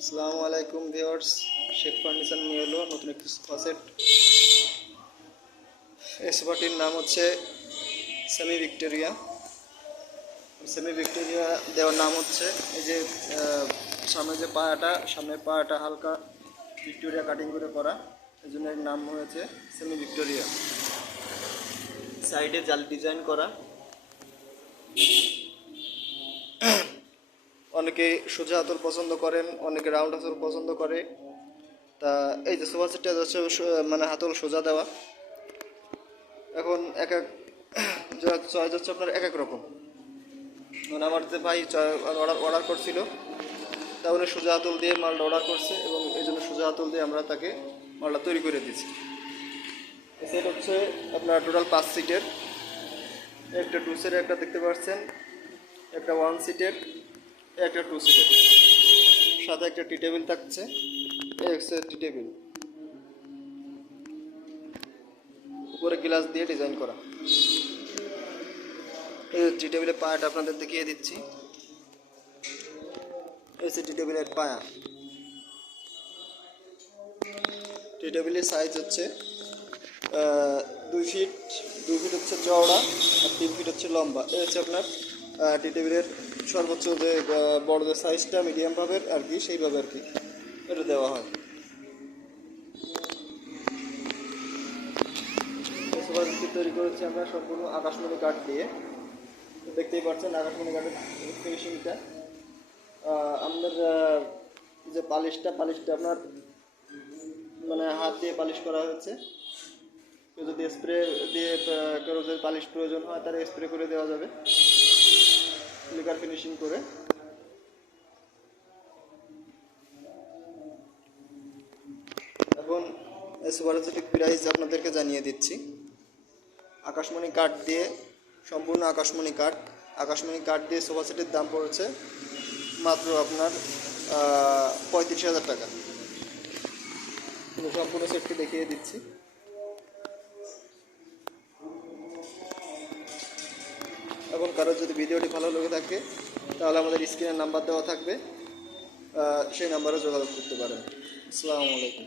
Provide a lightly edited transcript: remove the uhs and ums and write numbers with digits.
আসসালামু আলাইকুম viewers, Sheikh furniture নিয়ে এলো নতুন একটি সোফা সেট। এই সোফাটির নাম হচ্ছে সেমি ভিক্টোরিয়া। সেমি ভিক্টোরিয়া দেওয়ার নাম হচ্ছে এই যে সামনের পায়াটা হালকা ভিক্টোরিয়া কাটিং করে করা, এই জন্য এর নাম হয়েছে সেমি ভিক্টোরিয়া। সাইডে জাল ডিজাইন করা। অনেকে সোজা হাতল পছন্দ করেন, অনেকে রাউন্ড হাতল পছন্দ করে। তা এই যে সোফা সেটটা হচ্ছে মানে হাতল সোজা দেওয়া। এখন এক এক চয়েস হচ্ছে আপনার এক এক রকম। মানে আমার যে ভাই অর্ডার করছিল, তা উনি সোজা হাতল দিয়ে মালটা অর্ডার করছে এবং এই জন্য সোজা হাতল দিয়ে আমরা তাকে মালটা তৈরি করে দিয়েছি। সেট হচ্ছে আপনার টোটাল 5 সিটের, একটা 2 সিটের একটা দেখতে পাচ্ছেন, একটা 1 সিটের, একটা 2 সিটের, সাথে একটা টি টেবিল থাকছে। এই হচ্ছে টি টেবিল, উপরে গ্লাস দিয়ে ডিজাইন করা। এই টি টেবিলের পায়াটা আপনাদের দেখিয়ে দিচ্ছি। এই টি টেবিলের পায়া। টি টেবিলের সাইজ হচ্ছে 2 ফিট, 2 ফিট হচ্ছে চওড়া আর 3 ফিট হচ্ছে লম্বা। এই হচ্ছে আপনার টি টেবিলের সর্বোচ্চ যে বড় যে সাইজটা মিডিয়াম ভাবের আর কি, সেইভাবে আর কি এটা দেওয়া হয়। সোফাটি তৈরি করেছি আমরা সম্পূর্ণ আকাশমণি কাঠ দিয়ে। দেখতেই পাচ্ছেন আকাশমণি কাঠের ফিনিশিংটা। আমাদের যে পালিশটা আপনার মানে হাত দিয়ে পালিশ করা হয়েছে। যদি স্প্রে দিয়ে কারো যদি পালিশ প্রয়োজন হয় তাহলে স্প্রে করে দেওয়া যাবে লিকার ফিনিশিং করে। এখন সোফাটির প্রাইস আপনাদেরকে জানিয়ে দিচ্ছি। আকাশমণি কাঠ দিয়ে, সম্পূর্ণ আকাশমণি কাঠ দিয়ে সোফা সেটের দাম পড়েছে মাত্র আপনার 35,000 টাকা। সম্পূর্ণ সেটটি দেখিয়ে দিচ্ছি। এখন কারো যদি ভিডিওটি ভালো লেগে থাকে তাহলে আমাদের স্ক্রিনের নাম্বার দেওয়া থাকবে, সেই নাম্বারে যোগাযোগ করতে পারেন। আসসালামু আলাইকুম।